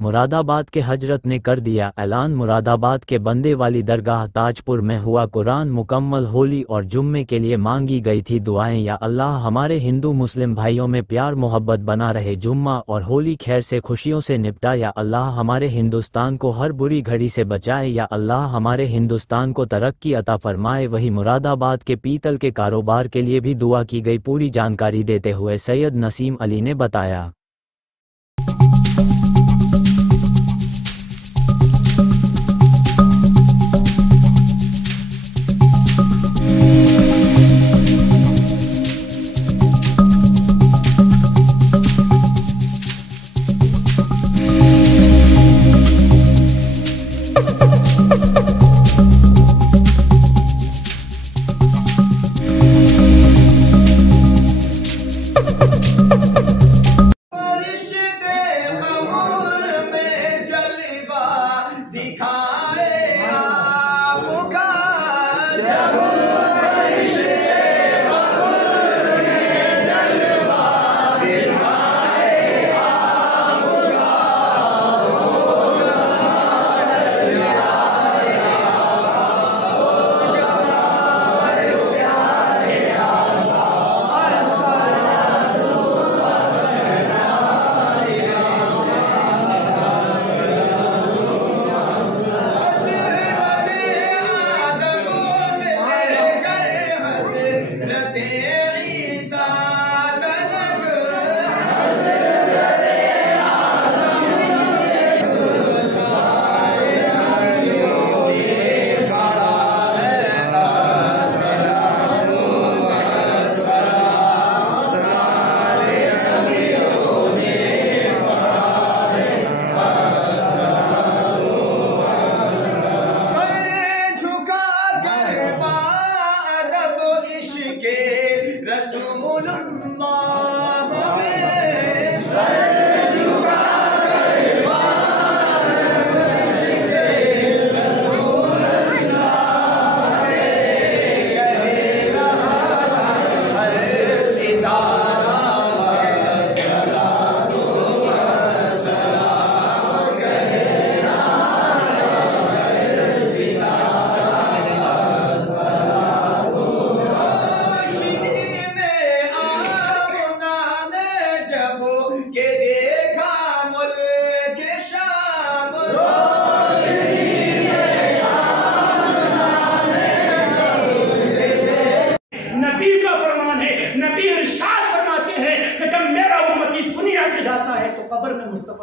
मुरादाबाद के हजरत ने कर दिया ऐलान। मुरादाबाद के बंदे वाली दरगाह ताजपुर में हुआ कुरान मुकम्मल। होली और जुम्मे के लिए मांगी गई थी दुआएं। या अल्लाह हमारे हिंदू मुस्लिम भाइयों में प्यार मोहब्बत बना रहे। जुम्मा और होली खैर से खुशियों से निपटा। या अल्लाह हमारे हिंदुस्तान को हर बुरी घड़ी से बचाए। या अल्लाह हमारे हिंदुस्तान को तरक्की अता फरमाए। वही मुरादाबाद के पीतल के कारोबार के लिए भी दुआ की गई। पूरी जानकारी देते हुए सैयद नसीम अली ने बताया।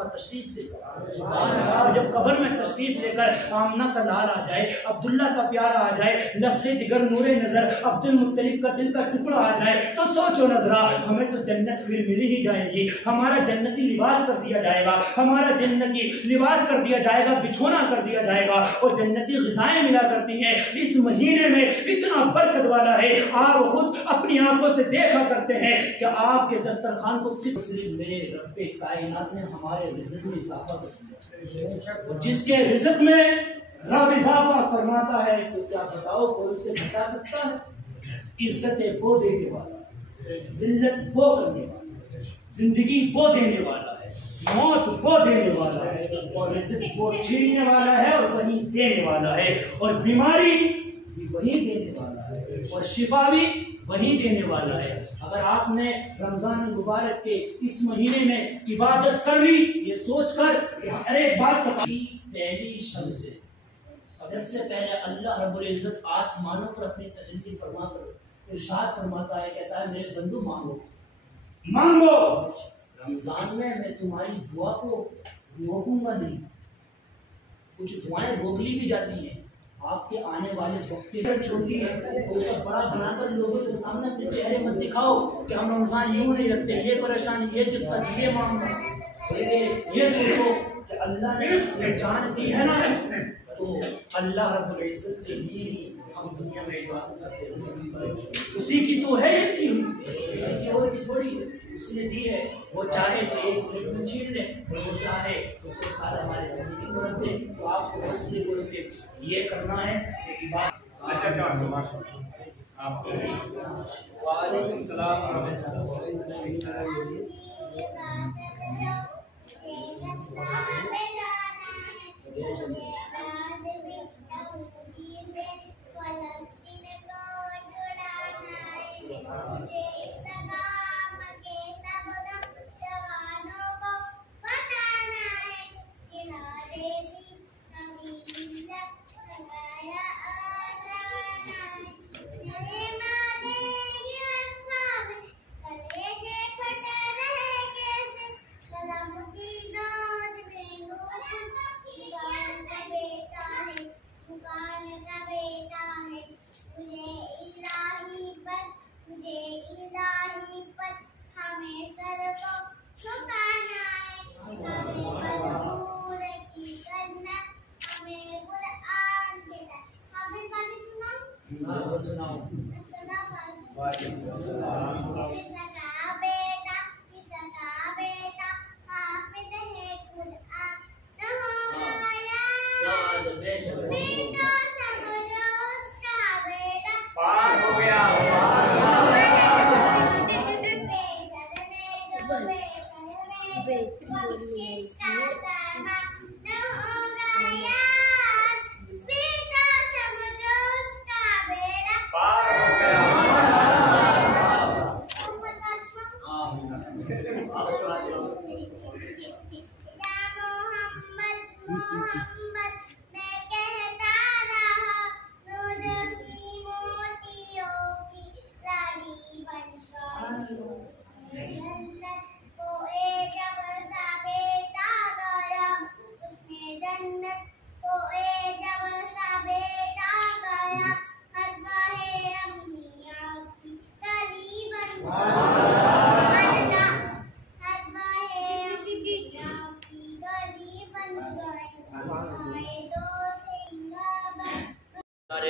तशरीफ लेकर जब कब्र में तशरीफ लेकर आमना का लाल आ जाए, अब्दुल्ला का प्यारा आ जाए, लफ्ज़े जिगर नूरे नजर अब्दुल मुत्तलिब का दिल का टुकड़ा आ जाए, तो सोचो नजरा हमें तो जन्नत फिर मिल ही जाएगी। हमारा जन्नती लिबास कर दिया जाएगा, हमारा जन्नती लिबास कर दिया जाएगा, बिछोना कर दिया जाएगा और जन्नती ग़िज़ाएं मिला करती हैं। इस महीने में इतना बरकत वाला है, आप खुद अपनी आंखों से देखा करते हैं कि आपके दस्तरखान को किस मेरे रब्बे कायनात ने हमारे रिज़्क़ में इजाफा कर दिया। और जिसके रिज़्क़ में रब इजाफा फरमाता है तो क्या बताओ कोई उसे बता सकता है? इज्जत वो देने वाला, जिल्लत वो करने वाला, जिंदगी वो देने वाला है, मौत वो देने वाला है और रिज़्क़ वो छीनने वाला है और वही देने वाला है, और बीमारी भी वही देने वाला है और शिफा भी वही देने वाला है। अगर आपने रमजान मुबारक के इस महीने में इबादत कर ली ये सोचकर कि अरे बात पहली शब से फजर से पहले अल्लाह रब्बुल इज्जत आसमानों पर अपनी तजल्ली फरमाकर इरशाद फरमाता है, कहता है मेरे बंदो मांगो मांगो। रमजान में मैं तुम्हारी दुआ को रोकूंगा नहीं। कुछ दुआएं रोक ली भी जाती हैं आपके आने वाले वक्त छोटी है, वो सब बड़ा बनाकर लोगों के सामने अपने चेहरे मत दिखाओ कि हम रमजान यूं नहीं रखते, ये परेशानी, ये दिक्कत, ये मामला। ये सोचो कि अल्लाह ने जान दी है ना, तो अल्लाह रब्बुल इज्जत के लिए हम दुनिया में इबादत करते, उसी की तो है ये थी, किसी और की थोड़ी उसने दी है। वो चाहे तो एक मिनट में छीन ले और वो चाहे तो 100 साल हमारे जिंदगी को रख दे। तो आपको बस ये करना है कि इबादत। अच्छा वालेकुम सलाम। Thank you.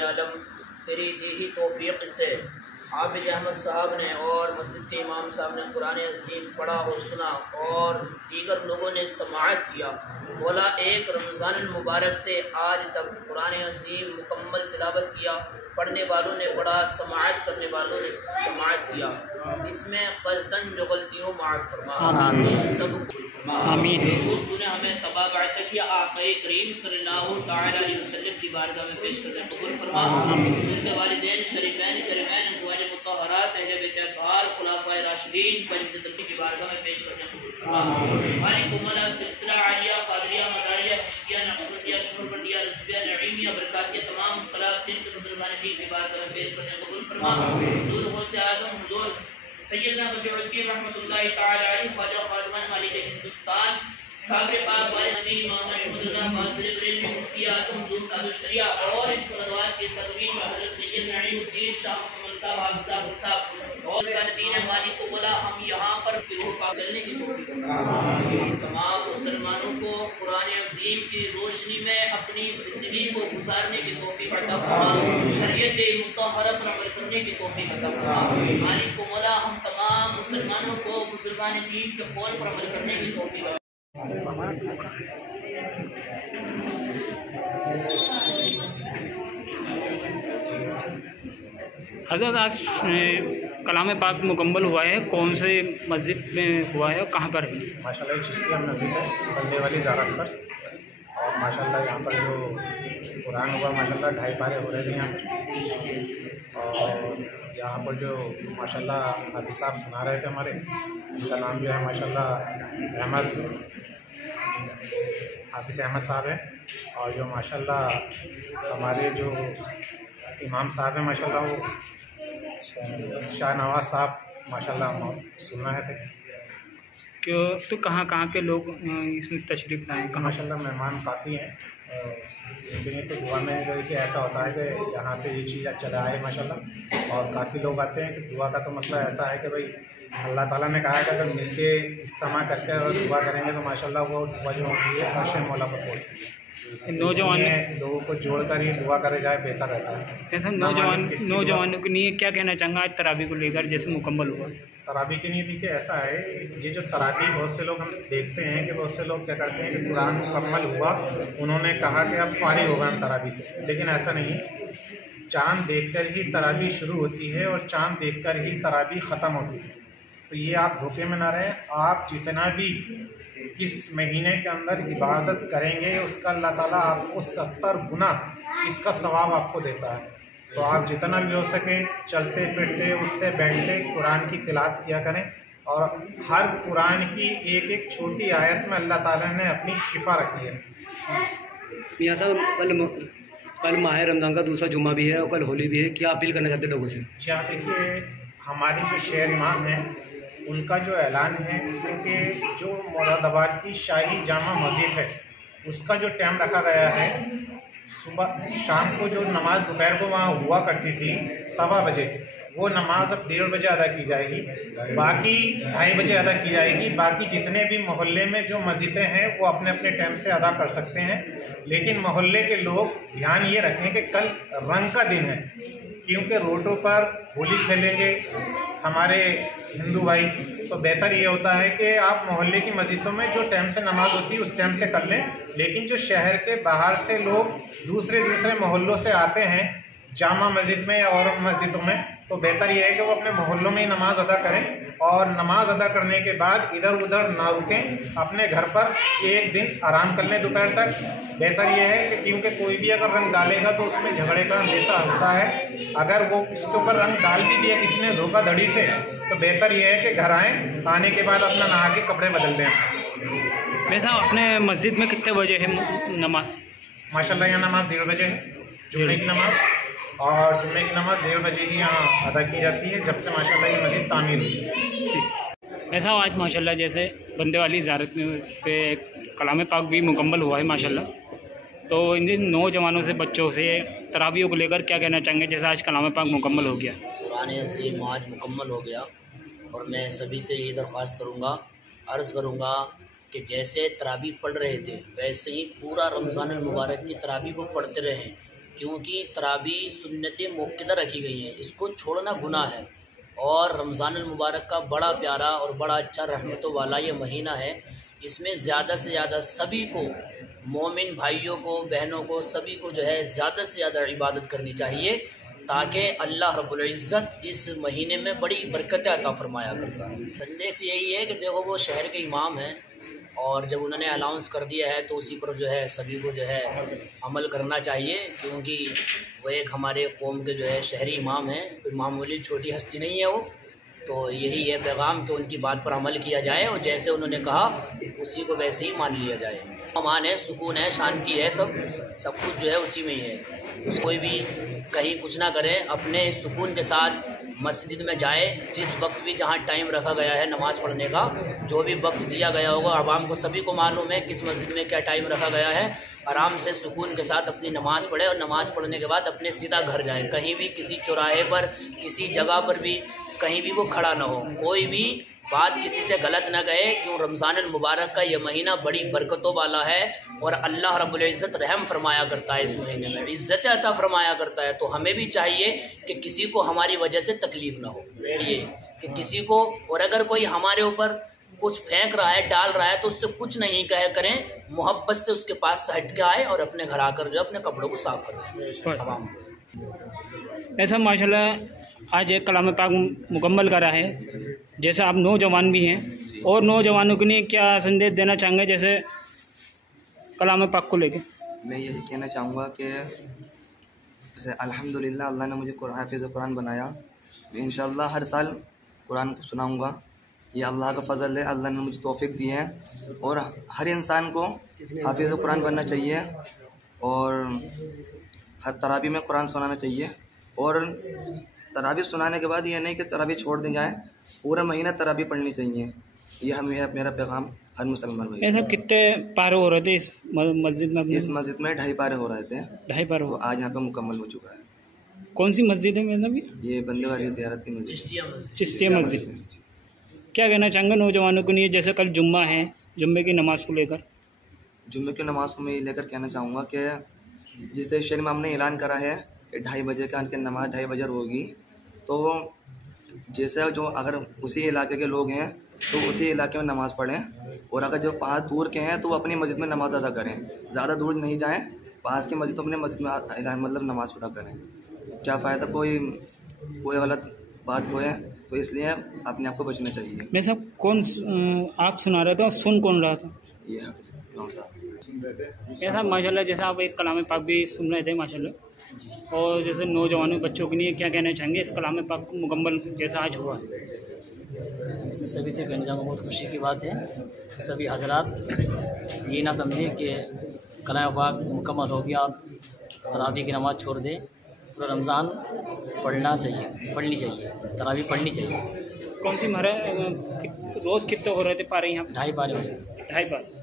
आलम तेरी दी ही तौफीक से हाफिज अहमद साहब ने और मस्जिद के इमाम साहब ने कुरान अज़ीम पढ़ा और सुना और दीगर लोगों ने समाअत किया। बोला एक रमज़ान मुबारक से आज तक कुरान अज़ीम मुकम्मल तिलावत किया, पढ़ने वालों ने पढ़ा, समाअत करने वालों ने समाअत किया। इसमें क़स्दन जो गलतियों माफ़ फरमा, इस सब आमीन। तूने हमें तबाह किया आक़ा करीम सल्लल्लाहु अलैहि वसल्लम की बारगाह में पेश करके कबूल फरमा। सुन्नत वालिदैन शरीफैन करीमैन अज़वाज मुत्तहरात अहले बैत अतहार खुलाफाए राशिदीन पंजतमी की बारगाह में पेश करके कबूल फरमा। मालिक उम्मला सिलसिला आलिया कादरिया मदारिया चिश्तिया नक्शबंदिया शोरबंदिया रज़विया नईमिया बरकातिया तमाम सलासिन के मुसलमान की बारगाह में पेश करके कबूल फरमा। हुजूर गौसे आज़म हुजूर सैयदना बदरुद्दीन रहमतुल्लाहि तआला अलैहि ख्वाजा खादिमान मालिक हिंदुस्तान साबरे पाक वाले नबी मोहम्मद रसूलुल्लाह फाज़िल इब्राहिम मुफ्ती आज़म हुजूर कादर शरिया और इस मनवात के सरवी हज़रत सैयद नईमुद्दीन शाह मुहम्मद साहब साहब और दीन मालिक को बोला हम यहाँ पर फिर पाक चलने की तौफीक अता फरमा। तमाम मुसलमानों को कुरान अज़ीम की रोशनी में अपनी जिंदगी को गुजारने की तौफीक अता फरमा, शरीयत मुतहरा पर अमल करने की तौफीक अता फरमा। मालिक को मौला हम तमाम मुसलमानों को बुजुर्गान दीन के कौल पर अमल करने की तौफीक। हज़रत आज कलाम पाक मुकम्मल हुआ है, कौन से मस्जिद में हुआ है और कहाँ पर है? माशाल्लाह चिश्तिया मस्जिद है बंदे वाली ज़ारत पर। और माशाल्लाह यहाँ पर जो कुरान हुआ माशाल्लाह 2.5 पारे हो रहे थे यहाँ पर। और यहाँ पर जो माशाल्लाह हाफिज़ साहब सुना रहे थे हमारे, उनका नाम जो है माशाल्लाह हाफिज़ अहमद साहब है। और जो माशाल्लाह हमारे जो इमाम साहब हैं माशाल्लाह वो शाहनवाज साहब माशाल्लाह सुन रहे थे। क्यों तो कहाँ के लोग इसमें तशरीफ़ लाए? माशाल्लाह मेहमान काफ़ी हैं, लेकिन ये तो दुआ में देखिए ऐसा होता है कि जहाँ से ये चीज़ चला आए माशाल्लाह। और काफ़ी लोग आते हैं कि दुआ का तो मसला ऐसा है कि भाई अल्लाह ताला ने कहा है कि अगर मिलके इज्तिमा करके और दुआ करेंगे तो माशाल्लाह वो दुआ जो होती है अर्श मौला पर पहुँचती है। नौजवान लोगों को जोड़कर ही दुआ करे जाए बेहतर रहता है। जैसे नौजवानों के लिए क्या कहना चाहूँगा आज तरावी को लेकर जैसे मुकम्मल हुआ? तरावी के लिए देखिए ऐसा है, ये जो तरावी बहुत से लोग हम देखते हैं कि बहुत से लोग क्या करते हैं कि कुरान मुकम्मल हुआ, उन्होंने कहा कि अब फारिग होगा हम तरावी से, लेकिन ऐसा नहीं। चाँद देखकर ही तरावी शुरू होती है और चाँद देखकर ही तरावी ख़त्म होती है। तो ये आप धोखे में ना रहें। आप जितना भी इस महीने के अंदर इबादत करेंगे उसका अल्लाह ताला आपको 70 गुना इसका सवाब आपको देता है। तो आप जितना भी हो सके चलते फिरते उठते बैठते कुरान की तिलावत किया करें, और हर कुरान की एक एक छोटी आयत में अल्लाह ताला ने अपनी शिफा रखी है। मियाँ साहब कल माह रमज़ान का दूसरा जुम्मा भी है और कल होली भी है, क्या अपील करना चाहते लोगों से? क्या देखिए, हमारे जो शहर इमाम हैं उनका जो ऐलान है, क्योंकि जो मुरादाबाद की शाही जामा मस्जिद है उसका जो टाइम रखा गया है, सुबह शाम को जो नमाज दोपहर को वहाँ हुआ करती थी 7:15 बजे, वो नमाज अब 1:30 बजे अदा की जाएगी, बाकी 2:30 बजे अदा की जाएगी। बाकी जितने भी मोहल्ले में जो मस्जिदें हैं वो अपने अपने टाइम से अदा कर सकते हैं, लेकिन मोहल्ले के लोग ध्यान ये रखें कि कल रंग का दिन है, क्योंकि रोडों पर होली खेलेंगे हमारे हिंदू भाई, तो बेहतर ये होता है कि आप मोहल्ले की मस्जिदों में जो टाइम से नमाज होती है उस टाइम से कर लें। लेकिन जो शहर के बाहर से लोग दूसरे मोहल्लों से आते हैं जामा मस्जिद में या और मस्जिदों में, तो बेहतर यह है कि वो अपने मोहल्लों में ही नमाज अदा करें, और नमाज अदा करने के बाद इधर उधर ना रुकें, अपने घर पर एक दिन आराम कर लें दोपहर तक। बेहतर यह है कि क्योंकि कोई भी अगर रंग डालेगा तो उसमें झगड़े का अंदेशा होता है, अगर वो उसके ऊपर रंग डाल भी दिया किसी ने धोखाधड़ी से, तो बेहतर यह है कि घर आएँ, आने के बाद अपना नहा के कपड़े बदल लें। वैसा अपने मस्जिद में कितने बजे है नमाज? माशाल्लाह यहाँ नमाज 1:30 बजे है जुम्मे की नमाज, और जुम्मे की नमाज 1:30 बजे ही यहाँ अदा की जाती है, जब से माशाल्लाह ये मस्जिद तामीर हुई है। ऐसा आज माशाल्लाह जैसे बंदे वाली ज़ियारत पे कलाम पाक भी मुकम्मल हुआ है माशाल्लाह, तो इन नौजवानों से बच्चों से तरावियों को लेकर क्या कहना चाहेंगे? जैसे आज कलाम पाक मुकम्मल हो गया, कुरान अज़ीम आज मुकम्मल हो गया, और मैं सभी से ये दरख्वास्त करूँगा, अर्ज़ करूँगा कि जैसे तरावी पढ़ रहे थे वैसे ही पूरा रमज़ान मुबारक की तरावी को पढ़ते रहें, क्योंकि तरावी सुन्नत मुक्कदा रखी गई हैं, इसको छोड़ना गुनाह है। और रमज़ान मुबारक का बड़ा प्यारा और बड़ा अच्छा रहमतों वाला ये महीना है, इसमें ज़्यादा से ज़्यादा सभी को, मोमिन भाइयों को, बहनों को, सभी को जो है ज़्यादा से ज़्यादा इबादत करनी चाहिए, ताकि अल्लाह रब्बुल इज़्ज़त इस महीने में बड़ी बरकत अता फरमाया करता है। संदेश यही है कि देखो वो शहर के इमाम हैं, और जब उन्होंने अनाउंस कर दिया है तो उसी पर जो है सभी को जो है अमल करना चाहिए, क्योंकि वो एक हमारे कौम के जो है शहरी इमाम हैं, कोई मामूली छोटी हस्ती नहीं है वो। तो यही है पैगाम कि उनकी बात पर अमल किया जाए, और जैसे उन्होंने कहा उसी को वैसे ही मान लिया जाए। अमान है, सुकून है, शांति है, सब कुछ जो है उसी में ही है। उस कोई भी कहीं कुछ ना करे, अपने सुकून के साथ मस्जिद में जाए, जिस वक्त भी जहाँ टाइम रखा गया है नमाज़ पढ़ने का, जो भी वक्त दिया गया होगा आवाम को सभी को मालूम है किस मस्जिद में क्या टाइम रखा गया है, आराम से सुकून के साथ अपनी नमाज़ पढ़े, और नमाज़ पढ़ने के बाद अपने सीधा घर जाए। कहीं भी किसी चौराहे पर, किसी जगह पर भी कहीं भी वो खड़ा ना हो, कोई भी बात किसी से गलत ना कहे, क्यों रमज़ान मुबारक का ये महीना बड़ी बरकतों वाला है, और अल्लाह रब्बुल इज़्ज़त रहम फरमाया करता है, इस महीने में इज़्ज़त अता फरमाया करता है। तो हमें भी चाहिए कि किसी को हमारी वजह से तकलीफ़ ना हो, ये कि किसी को, और अगर कोई हमारे ऊपर कुछ फेंक रहा है, डाल रहा है, तो उससे कुछ नहीं करें, मोहब्बत से उसके पास से हट के आए और अपने घर आकर जो अपने कपड़ों को साफ़ करें आवाम को। ऐसा माशाल्लाह आज एक कलाम पाक मुकम्मल करा है, जैसे आप नौजवान भी हैं, और नौजवानों के लिए क्या संदेश देना चाहेंगे जैसे कलाम पाक को लेके? मैं यही कहना चाहूँगा कि जैसे अल्हम्दुलिल्लाह अल्लाह ने मुझे हाफिज़ कुरान बनाया, मैं इंशाअल्लाह हर साल कुरान को सुनाऊँगा। ये अल्लाह का फ़ज़ल है, अल्लाह ने मुझे तौफ़ीक दी है, और हर इंसान को हाफिज़ कुरान बनना चाहिए, और हर तरावी में कुरान सुनाना चाहिए। और तरावी सुनाने के बाद ये नहीं कि तरावी छोड़ दी जाए, पूरा महीना तरावी पढ़नी चाहिए। ये हम मेरा पैगाम हर मुसलमान भाई। ऐसा कितने पारे हो रहे थे इस मस्जिद में? इस मस्जिद में 2.5 पारे हो रहे थे। 2.5 पारे तो आज यहाँ पे मुकम्मल हो चुका है। कौन सी मस्जिद है मतलब? ये बंदे वाली ज़ियारत की मस्जिद, चिश्तिया मस्जिद। क्या कहना चाहेंगे नौजवानों को लिए, जैसे कल जुम्मा है, जुम्मे की नमाज़ को लेकर? जुम्मे की नमाज़ को मैं लेकर कहना चाहूँगा कि जिस शहर इमाम ने ऐलान करा है कि 2:30 बजे का उनकी नमाज़ 2:30 बजे होगी, तो जैसे जो अगर उसी इलाके के लोग हैं तो उसी इलाके में नमाज़ पढ़ें, और अगर जो पास दूर के हैं तो वो अपनी मस्जिद में नमाज़ अदा करें, ज़्यादा दूर नहीं जाएं, पास की मस्जिद तो अपने मस्जिद में मतलब नमाज़ अदा करें। क्या फ़ायदा कोई गलत बात होए तो इसलिए अपने आप को बचना चाहिए। मैं साहब कौन आप सुना रहे थे और सुन कौन रहा था? ये हाफिज़ इमाम साहब सुन रहे थे। ये साहब माशाल्लाह जैसे आप एक कलाम पाक भी सुन रहे थे माशाल्लाह, और जैसे नौजवानों बच्चों के लिए क्या कहना चाहेंगे इस कलाम पाक मुकम्मल जैसा आज हुआ? सभी से कहना चाहूँगा बहुत खुशी की बात है कि सभी हजरात ये ना समझें कि कलाम पाक मुकम्मल हो गया और तरावी की नमाज़ छोड़ दें। पूरा रमज़ान पढ़नी चाहिए, तरावी पढ़नी चाहिए। कौन सी महाराज रोज़ कितने हो रहे थे पा रहे हैं आप? 2.5 पारे हो गए। 2.5 पारे।